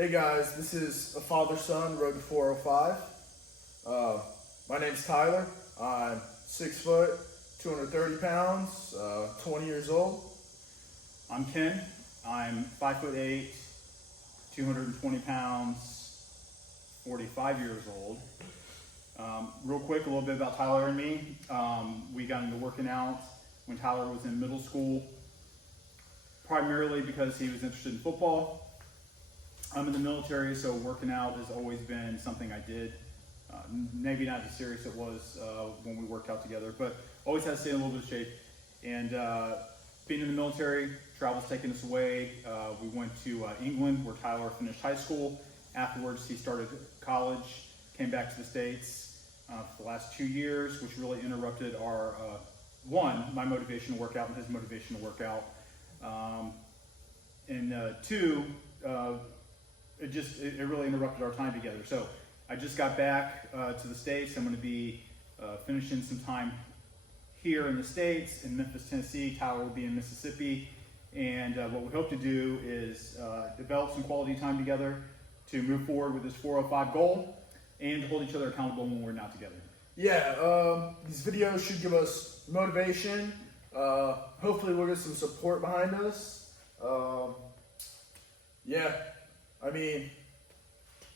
Hey guys, this is a father-son road to 405. My name's Tyler. I'm 6 foot, 230 pounds, 20 years old. I'm Ken. I'm 5'8", 220 pounds, 45 years old. Real quick, a little bit about Tyler and me. We got into working out when Tyler was in middle school, primarily because he was interested in football. I'm in the military, so working out has always been something I did. Maybe not as serious it was when we worked out together, but always had to stay in a little bit of shape. And being in the military, travel's taken us away. We went to England, where Tyler finished high school. Afterwards, he started college, came back to the States for the last 2 years, which really interrupted our, my motivation to work out and his motivation to work out. And two, it really interrupted our time together. So I just got back to the States. I'm going to be finishing some time here in the States, in Memphis, Tennessee. Tyler will be in Mississippi. And what we hope to do is develop some quality time together to move forward with this 405 goal and hold each other accountable when we're not together. Yeah, these videos should give us motivation. Hopefully we'll get some support behind us. Yeah, I mean,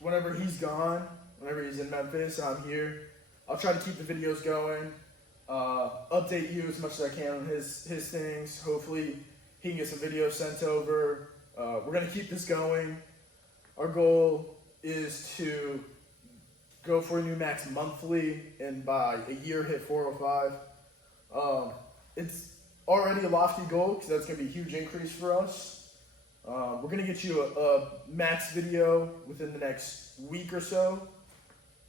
whenever he's gone, whenever he's in Memphis, I'm here. I'll try to keep the videos going, update you as much as I can on his things. Hopefully he can get some videos sent over. We're going to keep this going. Our goal is to go for a new max monthly and by a year hit 405. It's already a lofty goal because that's going to be a huge increase for us. We're going to get you a max video within the next week or so.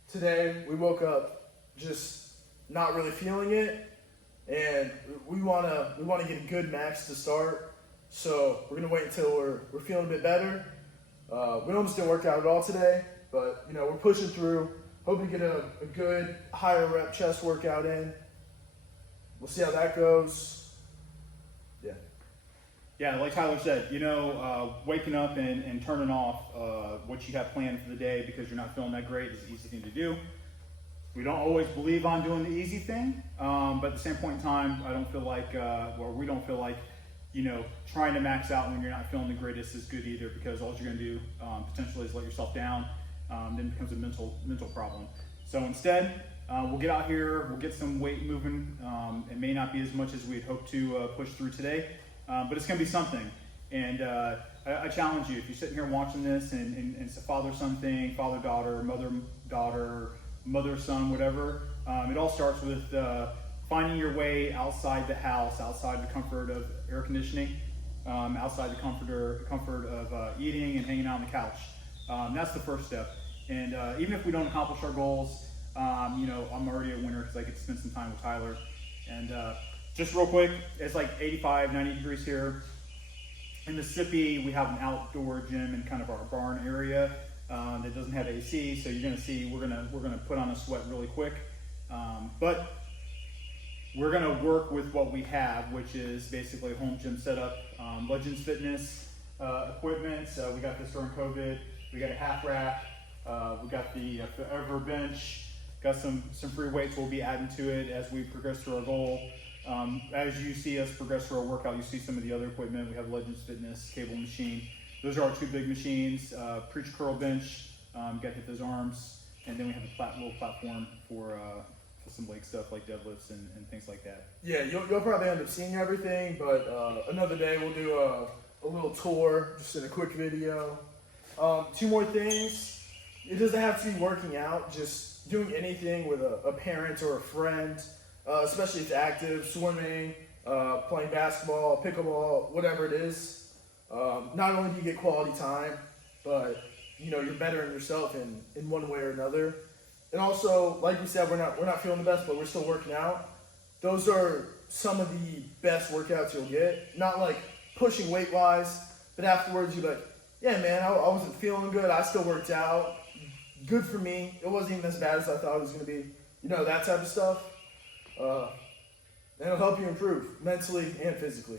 Today, we woke up just not really feeling it, and we want to get a good max to start. So we're going to wait until we're feeling a bit better. We almost didn't work out at all today, but we're pushing through. Hoping to get a good higher rep chest workout in. We'll see how that goes. Yeah, like Tyler said, waking up and turning off what you have planned for the day because you're not feeling that great is an easy thing to do. We don't always believe on doing the easy thing, but at the same point in time, we don't feel like, trying to max out when you're not feeling the greatest is good either, because all you're going to do potentially is let yourself down. Then it becomes a mental problem. So instead, we'll get out here, we'll get some weight moving. It may not be as much as we'd hoped to push through today, but it's going to be something. And I challenge you, if you're sitting here watching this and it's a father-son thing, father-daughter, mother-daughter, mother-son, whatever, it all starts with finding your way outside the house, outside the comfort of air conditioning, outside the comfort of eating and hanging out on the couch. That's the first step. And even if we don't accomplish our goals, I'm already a winner because I get to spend some time with Tyler. And just real quick, it's like 85, 90 degrees here. In Mississippi, we have an outdoor gym in kind of our barn area that doesn't have AC. So you're going to see we're gonna put on a sweat really quick. But we're going to work with what we have, which is basically a home gym setup, Legends Fitness equipment. We got this during COVID. We got a half rack. We got the Forever bench. Got some free weights we'll be adding to it as we progress to our goal. As you see us progress through our workout, you see some of the other equipment. We have Legends Fitness cable machine. Those are our two big machines. Preacher curl bench. Got to hit those arms, and then we have a little platform for some leg stuff like deadlifts and things like that. Yeah, you'll probably end up seeing everything, but another day we'll do a little tour, just in a quick video. Two more things. It doesn't have to be working out, just doing anything with a parent or a friend, especially if it's active, swimming, playing basketball, pickleball, whatever it is. Not only do you get quality time, but you're bettering yourself in one way or another. And also, like we said, we're not feeling the best, but we're still working out. Those are some of the best workouts you'll get. Not like pushing weight wise, but afterwards you're like, yeah, man, I wasn't feeling good. I still worked out. Good for me. It wasn't even as bad as I thought it was going to be. That type of stuff. And it'll help you improve mentally and physically.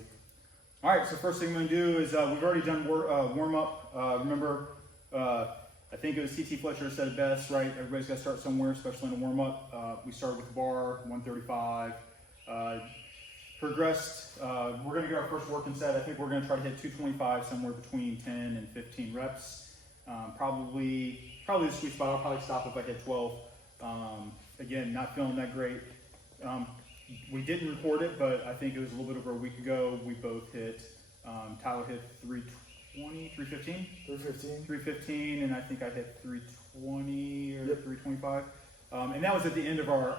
All right, so first thing I'm going to do is we've already done warm-up. Remember, I think it was CT Fletcher said it best, right? Everybody's got to start somewhere, especially in a warm up. We started with the bar, 135. Progressed. We're going to get our first working set. I think we're going to try to hit 225, somewhere between 10 and 15 reps. Probably the sweet spot. I'll probably stop if I hit 12. Again, not feeling that great. We didn't record it, but I think it was a little bit over a week ago. We both hit. Tyler hit 320, 315? 315. 315, and I think I hit 320 or 325. And that was at the end of our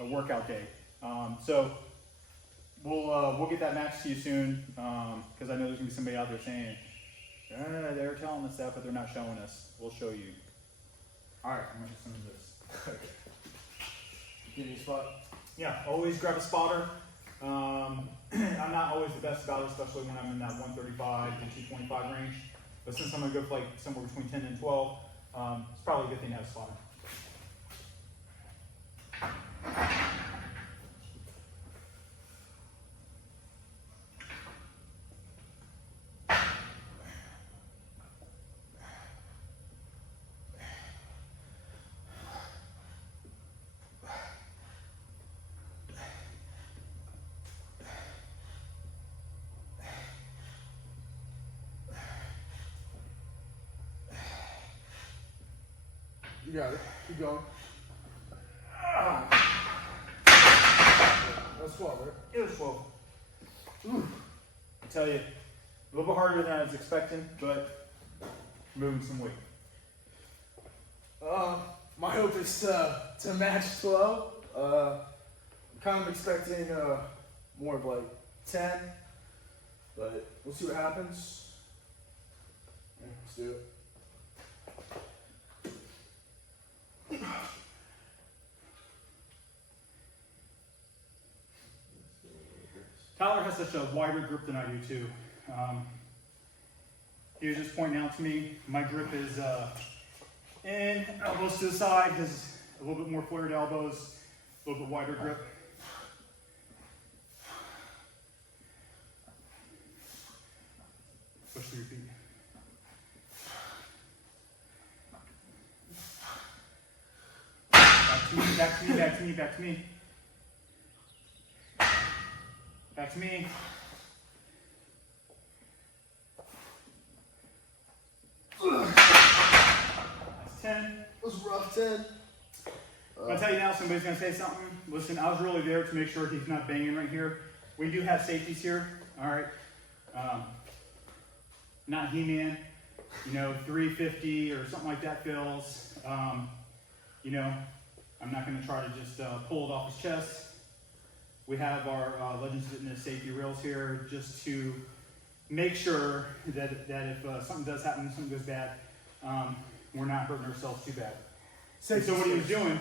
a workout day. So we'll get that match to you soon, because I know there's gonna be somebody out there saying, they're telling us that, but they're not showing us. We'll show you. All right, I'm gonna do some of this. Give me a spot. Yeah, always grab a spotter. I'm not always the best about it, especially when I'm in that 135 to 225 range. But since I'm gonna go for like somewhere between 10 and 12, it's probably a good thing to have a spotter. You got it. Keep going. That's 12, right? It was 12. Ooh. I tell you, a little bit harder than I was expecting, but moving some weight. My hope is to match 12. Kind of expecting more of like 10, but we'll see what happens. Yeah, let's do it. Tyler has such a wider grip than I do too. He was just pointing out to me, my grip is in, elbows to the side, his a little bit more flared elbows, a little bit wider grip. Push through your feet. Back to me, back to me, back to me, back to me. Back to me. That's 10. It was rough 10. I'll tell you now, somebody's going to say something. Listen, I was really there to make sure he's not banging right here. We do have safeties here, all right? Not He-Man, 350 or something like that feels. I'm not going to try to just pull it off his chest. We have our Legends Fitness safety rails here just to make sure that if something does happen, something goes bad, we're not hurting ourselves too bad. So what he was doing,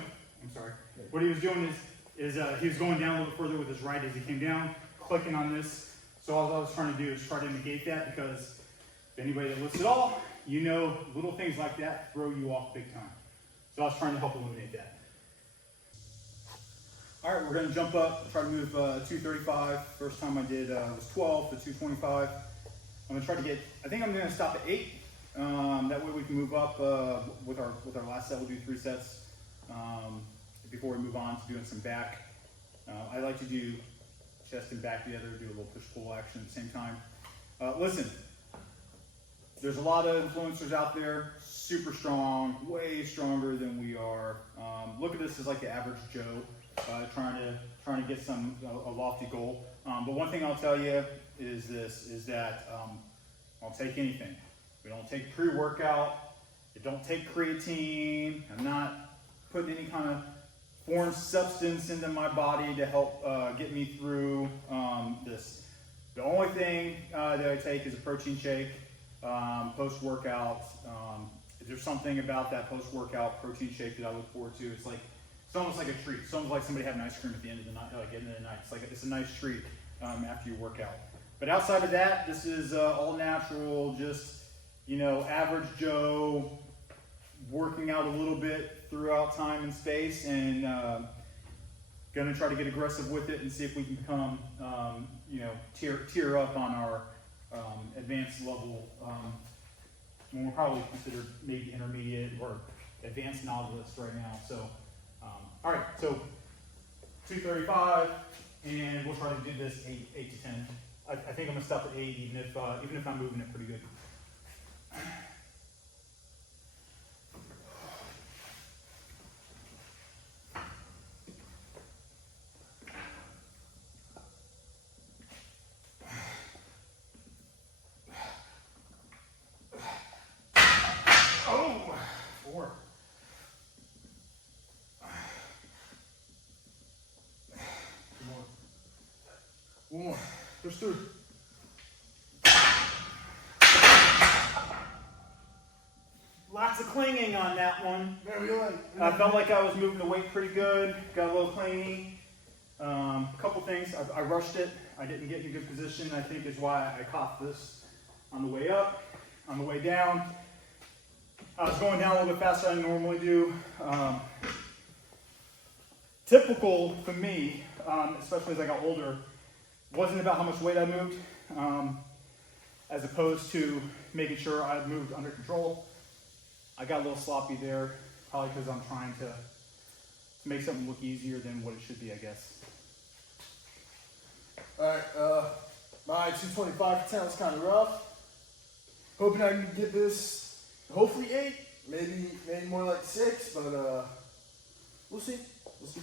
what he was doing is he was going down a little bit further with his right as he came down, clicking on this. So all I was trying to do is try to negate that, because anybody that lifts at all, little things like that throw you off big time. So I was trying to help eliminate that. All right, we're going to jump up, try to move 235. First time I did was 12 to 225. I'm going to try to get, I think I'm going to stop at 8. That way we can move up with our last set. We'll do 3 sets before we move on to doing some back. I like to do chest and back together, do a little push-pull action at the same time. Listen, there's a lot of influencers out there, super strong, way stronger than we are. Look at this as like the average Joe. Trying to get a lofty goal. But one thing I'll tell you is that I'll take anything. We don't take pre-workout. We don't take creatine. I'm not putting any kind of foreign substance into my body to help get me through this. The only thing that I take is a protein shake post-workout. If there's something about that post-workout protein shake that I look forward to, it's almost like a treat. It's almost like somebody having ice cream at the end of the night, like at the end of the night. It's a nice treat after you work out. But outside of that, this is all natural, just average Joe working out a little bit throughout time and space, and gonna try to get aggressive with it and see if we can become tier up on our advanced level when we're probably considered maybe intermediate or advanced novelist right now. So, all right, so 235, and we'll try to do this 8 to 10. I think I'm gonna stop at 8, even if I'm moving it pretty good. Oh, 4. One more. There's 3. Lots of clinging on that one. Man, we like. I felt like I was moving the weight pretty good. Got a little clingy. A couple things. I rushed it. I didn't get in a good position. I think is why I caught this on the way up. On the way down, I was going down a little bit faster than I normally do. Typical for me, especially as I got older, wasn't about how much weight I moved, as opposed to making sure I moved under control. I got a little sloppy there, probably because I'm trying to make something look easier than what it should be, I guess. Alright, my 225 for 10 was kind of rough. Hoping I can get this, hopefully 8, maybe more like 6, but we'll see. We'll see.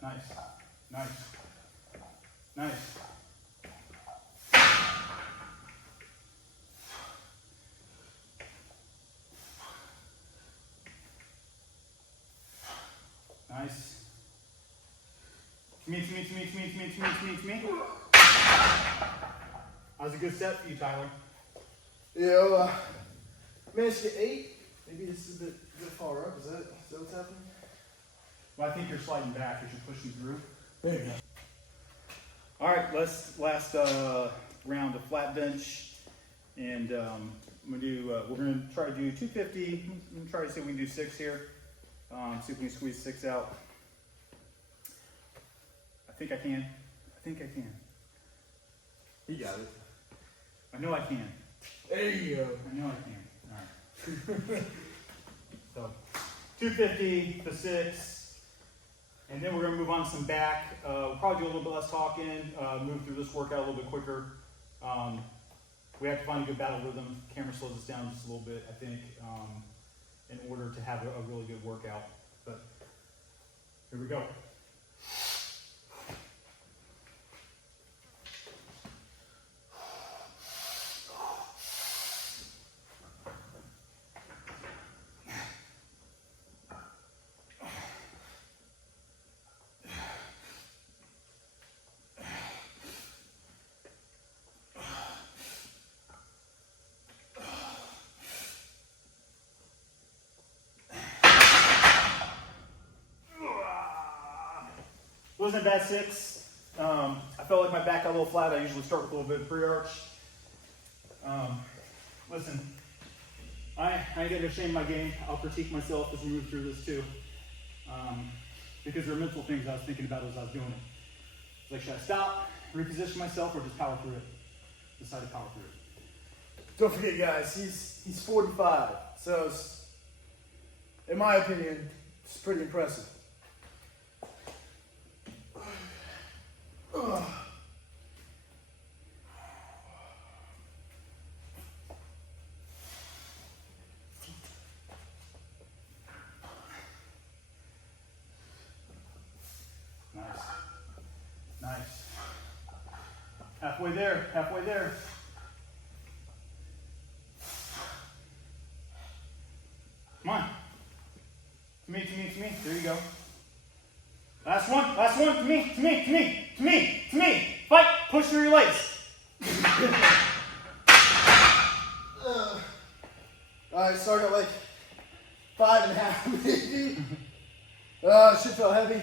Nice, nice, nice. Nice. To me. That was a good set for you, Tyler. Yeah, managed to get 8. Maybe this is a bit far up. Is that what's happening? Well, I think you're sliding back as you're pushing through. There you go. All right, last round of flat bench, and we're gonna try to do 250. I'm gonna try to see if we can do 6 here. See if we can squeeze 6 out. I think I can. He got it. I know I can. There you go. I know I can. All right. So 250 to 6, and then we're gonna move on to some back. We'll probably do a little bit less talking. Move through this workout a little bit quicker. We have to find a good battle rhythm. Camera slows us down just a little bit, I think, in order to have a really good workout. But here we go. Wasn't a bad 6. I felt like my back got a little flat. I usually start with a little bit of pre-arch. Listen, I ain't gonna shame my game. I'll critique myself as we move through this too. Because there are mental things I was thinking about as I was doing it. Like, should I stop, reposition myself, or just power through it? Decided to power through it. Don't forget, guys, he's 45, so in my opinion, it's pretty impressive. Nice. Halfway there. Come on. To me. There you go. Last one. To me. Fight. Push through your legs. Alright, start at like 5.5 maybe. Shit felt heavy.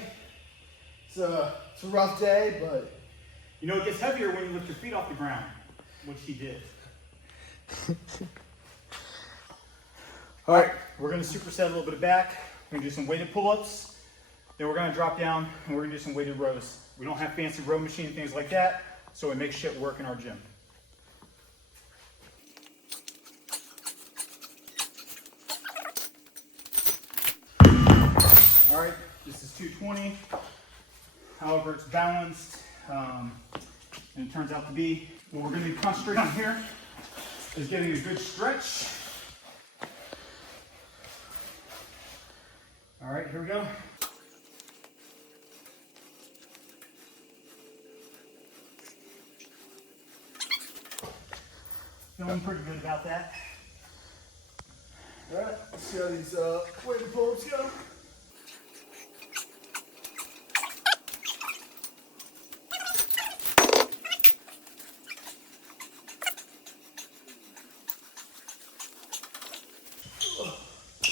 It's a rough day, but you know, it gets heavier when you lift your feet off the ground, which he did. All right. We're gonna superset a little bit of back. We're gonna do some weighted pull-ups. Then we're gonna drop down and we're gonna do some weighted rows. We don't have fancy row machine, things like that, so it makes shit work in our gym. All right, this is 220. However, it's balanced, and it turns out to be. What we're gonna be concentrating on here is getting a good stretch. All right, here we go. Feeling pretty good about that. All right, let's see how these weighted pull-ups go.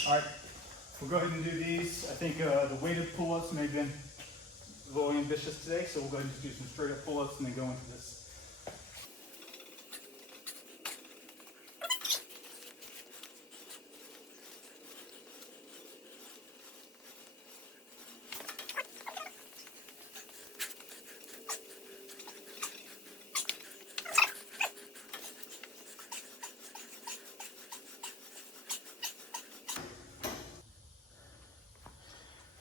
All right, we'll go ahead and do these. I think the weighted pull-ups may have been a little ambitious today, so we'll go ahead and just do some straight up pull-ups and then go into this.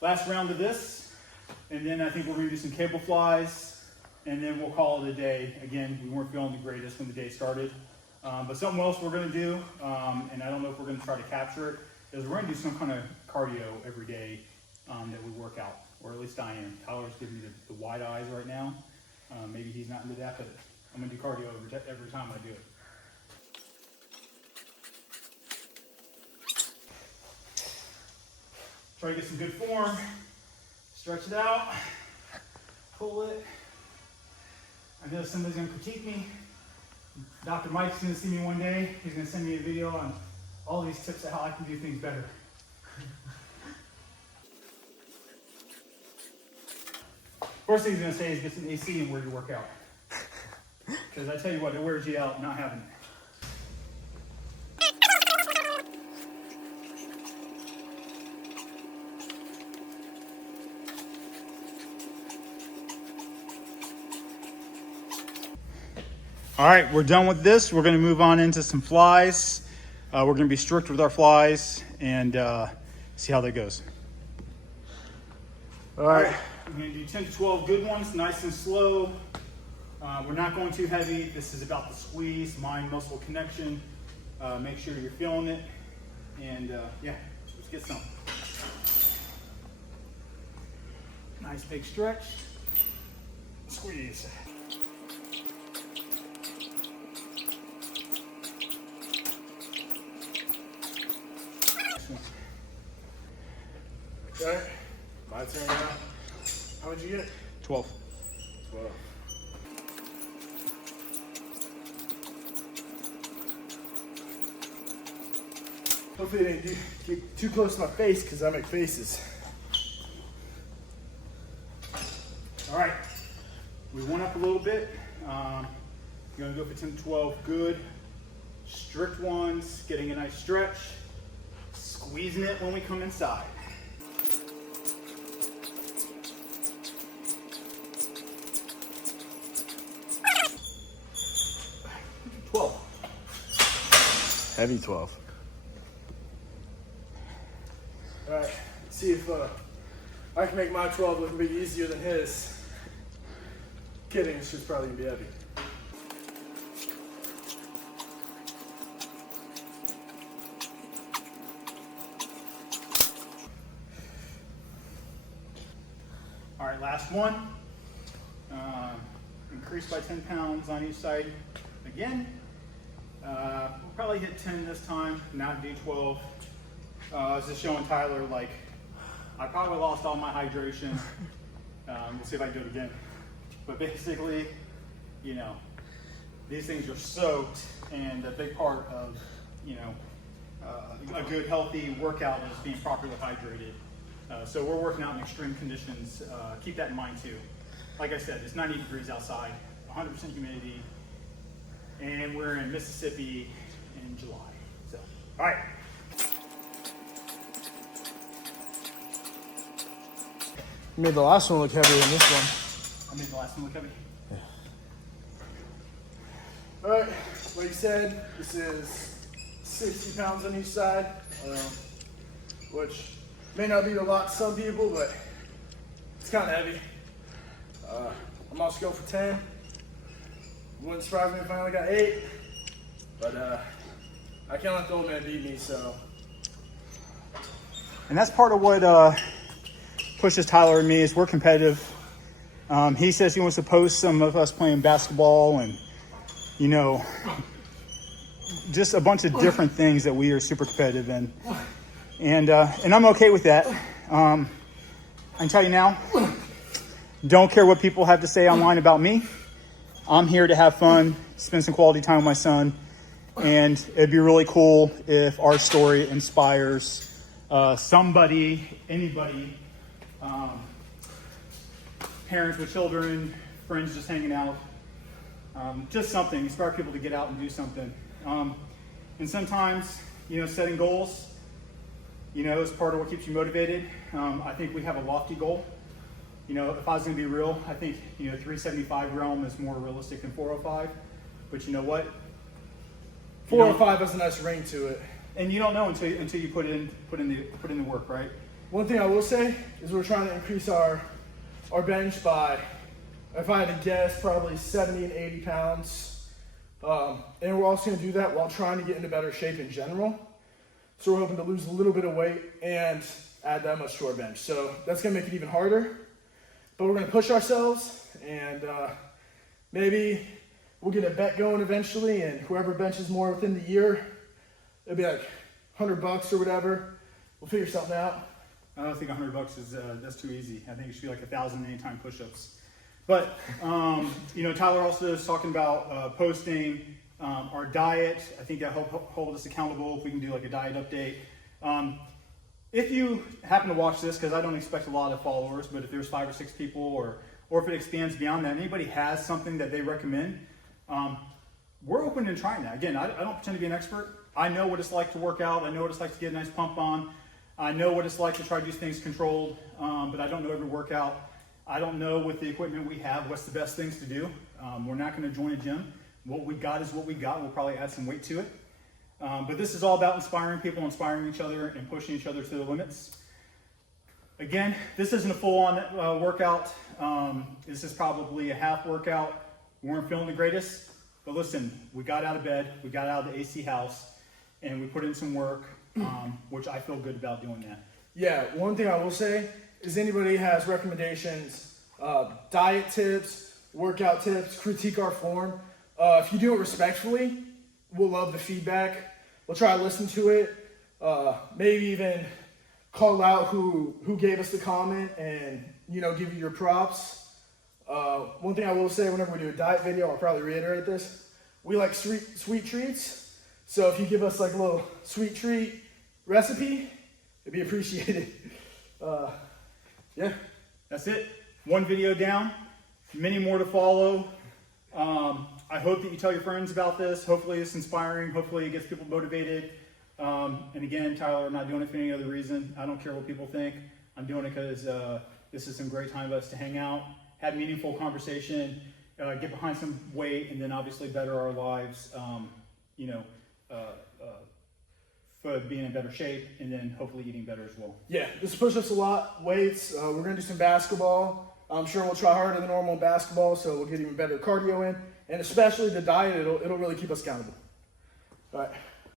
Last round of this, and then I think we're gonna do some cable flies, and then we'll call it a day. Again, we weren't feeling the greatest when the day started, but something else we're gonna do, and I don't know if we're gonna try to capture it, is we're gonna do some kind of cardio every day that we work out, or at least I am. Tyler's giving me the wide eyes right now. Maybe he's not into that, but I'm gonna do cardio every time I do it. Try to get some good form, stretch it out, pull it. I know somebody's gonna critique me. Dr. Mike's gonna see me one day. He's gonna send me a video on all these tips of how I can do things better. First thing he's gonna say is get some AC and where you work out. Because I tell you what, it wears you out not having it. All right, we're done with this. We're gonna move on into some flies. We're gonna be strict with our flies and see how that goes. All right, we're gonna do 10 to 12 good ones, nice and slow. We're not going too heavy. This is about the squeeze, mind-muscle connection. Make sure you're feeling it. And yeah, let's get some. Nice big stretch. Squeeze. Okay, my turn now. How would you get? 12. 12. Hopefully they didn't get too close to my face because I make faces. All right, we went up a little bit. You're gonna go for 10 to 12 good, strict ones, getting a nice stretch, squeezing it when we come inside. Heavy 12. All right, let's see if I can make my 12 look a bit easier than his. Kidding, it's just probably gonna be heavy. All right, last one. Increase by 10 pounds on each side. Again, we'll probably hit 10 this time, not do 12. I was just showing Tyler, like, I probably lost all my hydration. We'll see if I can do it again. But basically, you know, these things are soaked, and a big part of, you know, a good healthy workout is being properly hydrated. So we're working out in extreme conditions. Keep that in mind too. Like I said, it's 90 degrees outside, 100% humidity, and we're in Mississippi in July. So, all right. You made the last one look heavier than this one. I made the last one look heavy. All right, like you said, this is 60 pounds on each side, which may not be a lot to some people, but it's kind of heavy. I'm also going for 10. Wouldn't surprise me if I only got 8, but I can't let the old man beat me, so. And that's part of what pushes Tyler and me is we're competitive. He says he wants to post some of us playing basketball and, you know, just a bunch of different things that we are super competitive in. And I'm okay with that. I can tell you now, don't care what people have to say online about me. I'm here to have fun, spend some quality time with my son. And it'd be really cool if our story inspires somebody, anybody, parents with children, friends just hanging out, just something, inspire people to get out and do something. And sometimes, you know, setting goals, you know, is part of what keeps you motivated. I think we have a lofty goal. You know, if I was going to be real, I think, you know, 375 realm is more realistic than 405. But you know what? 405 has a nice ring to it. And you don't know until you put in the work, right? One thing I will say is we're trying to increase our bench by, if I had to guess, probably 70 and 80 pounds. And we're also going to do that while trying to get into better shape in general. So we're hoping to lose a little bit of weight and add that much to our bench. So that's going to make it even harder. But we're going to push ourselves, and maybe we'll get a bet going eventually, and whoever benches more within the year, it'll be like $100 or whatever. We'll figure something out. I don't think $100 is that's too easy. I think it should be like 1,000 anytime push-ups. But you know, Tyler also is talking about posting our diet. I think that help hold us accountable if we can do like a diet update. If you happen to watch this, because I don't expect a lot of followers, but if there's 5 or 6 people, or if it expands beyond that, anybody has something that they recommend, we're open to trying that. Again, I don't pretend to be an expert. I know what it's like to work out. I know what it's like to get a nice pump on. I know what it's like to try to do things controlled, but I don't know every workout. I don't know with the equipment we have what's the best things to do. We're not going to join a gym. What we got is what we got. We'll probably add some weight to it. But this is all about inspiring people, inspiring each other, and pushing each other to the limits. Again, this isn't a full-on workout. This is probably a half workout. We weren't feeling the greatest, but listen, we got out of bed, we got out of the AC house, and we put in some work, which I feel good about doing that. Yeah, one thing I will say is anybody has recommendations, diet tips, workout tips, critique our form. If you do it respectfully, we'll love the feedback. We'll try to listen to it. Maybe even call out who gave us the comment and, you know, give you your props. One thing I will say, whenever we do a diet video, I'll probably reiterate this. We like sweet treats. So if you give us like a little sweet treat recipe, it'd be appreciated. Yeah. That's it. One video down, many more to follow. I hope that you tell your friends about this. Hopefully it's inspiring. Hopefully it gets people motivated. And again, Tyler, I'm not doing it for any other reason. I don't care what people think. I'm doing it because this is some great time for us to hang out, have meaningful conversation, get behind some weight, and then obviously better our lives, you know, for being in better shape, and then hopefully eating better as well. Yeah, this will push us a lot, weights. We're going to do some basketball. I'm sure we'll try harder than normal in basketball, so we'll get even better cardio in. And especially the diet, it'll really keep us accountable. All right.